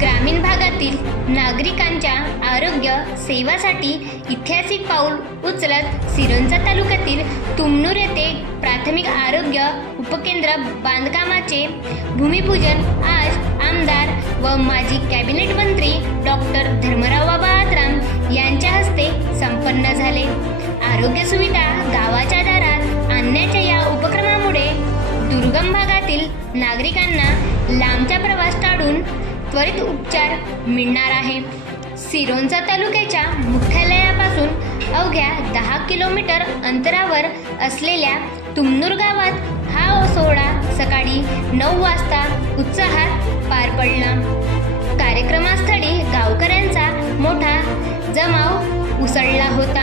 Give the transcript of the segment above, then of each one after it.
ग्रामीण भागातील नागरिकांच्या आरोग्य सेवासाठी ऐतिहासिक पाऊल उचलत सिरोंचा तालुक्यातील तुमनूर येथे प्राथमिक आरोग्य उपकेंद्र बांधकामाचे भूमिपूजन आज आमदार व माजी कॅबिनेट मंत्री डॉ त्वरित उपचार मिळणार आहे सिरोंचा तालुक्याच्या मुख्यालयापासून अवघ्या दहा किलोमीटर अंतरावर असलेल्या तुमनूर गावात हा सोहळा सकाळी नऊ वाजता उत्साहात पार पडला कार्यक्रमास्थळी गावकऱ्यांचा मोठा जमाव उसळला होता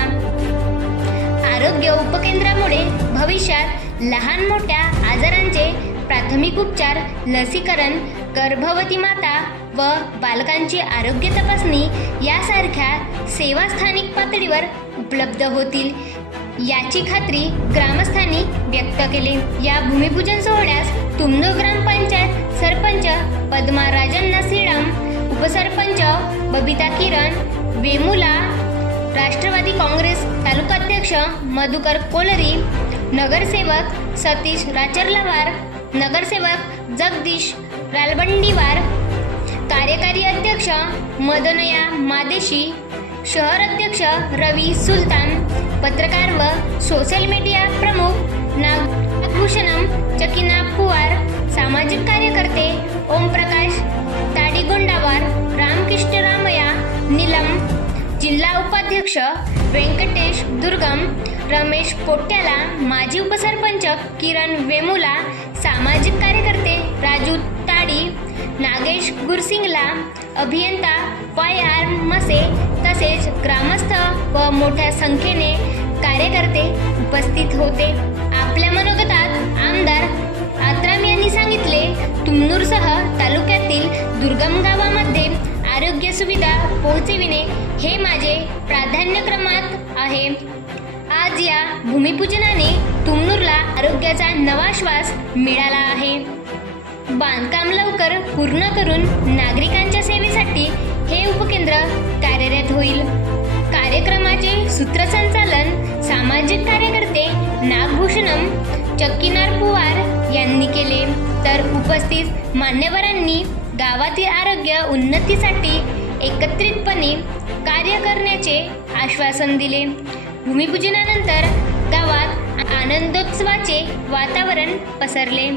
आरोग्य उपकेंद्रामुळे भविष्यात लहान मोठ्या आजारांचे प्राथमिक उपचार लसीकरण गर्भवती माता व बालकांची आरोग्य तपासणी यासारख्या सेवा स्थानिक पातळीवर उपलब्ध होतील याची खात्री ग्रामस्थांनी व्यक्त केली या भूमिपूजन सोहळ्यास तुमनो ग्रामपंचायत सरपंच पद्मा राजन श्रीराम उपसरपंच बबिता किरण वेमुला राष्ट्रवादी काँग्रेस तालुकाध्यक्ष मधुकर कोलरी नगरसेवक सतीश राचरलावार नगरसेवक जगदीश लालबंडीवार कार्यकारी अध्यक्ष मदनया मादेशी शहर अध्यक्ष रवी सुलतान पत्रकार व सोशल मीडिया प्रमुख नागभूषणम चकिना पुवार सामाजिक कार्यकर्ते ओमप्रकाश ताडीगोंडावार रामकृष्ण रामया निलम जिल्हा उपाध्यक्ष व्यंकटेश दुर्गम रमेश कोट्याला माजी उपसरपंच किरण वेमुला सामाजिक कार्यकर्ते राजू ताडी नागेश गुरसिंगला अभियंता वाय आर मसे तसेच ग्रामस्थ व मोठ्या संख्येने कार्यकर्ते उपस्थित होते आपल्या मनोगतात आमदार आत्राम यांनी सांगितले तुमनूरसह तालुक्यातील दुर्गम गावामध्ये आरोग्य सुविधा पोहोचविणे हे माझे प्राधान्यक्रमात आहे आज या भूमिपूजनाने तुमनूरला आरोग्याचा नवा श्वास मिळाला आहे बांधकाम लवकर पूर्ण करून नागरिकांच्या सेवेसाठी हे उपकेंद्र कार्यरत होईल कार्यक्रमाचे सूत्रसंचालन सामाजिक कार्यकर्ते नागभूषणम चक्कीनार पुवार यांनी केले तर उपस्थित मान्यवरांनी गावातील आरोग्य उन्नतीसाठी एकत्रितपणे कार्य करण्याचे आश्वासन दिले भूमिपूजनानंतर गावात आनंदोत्सवाचे वातावरण पसरले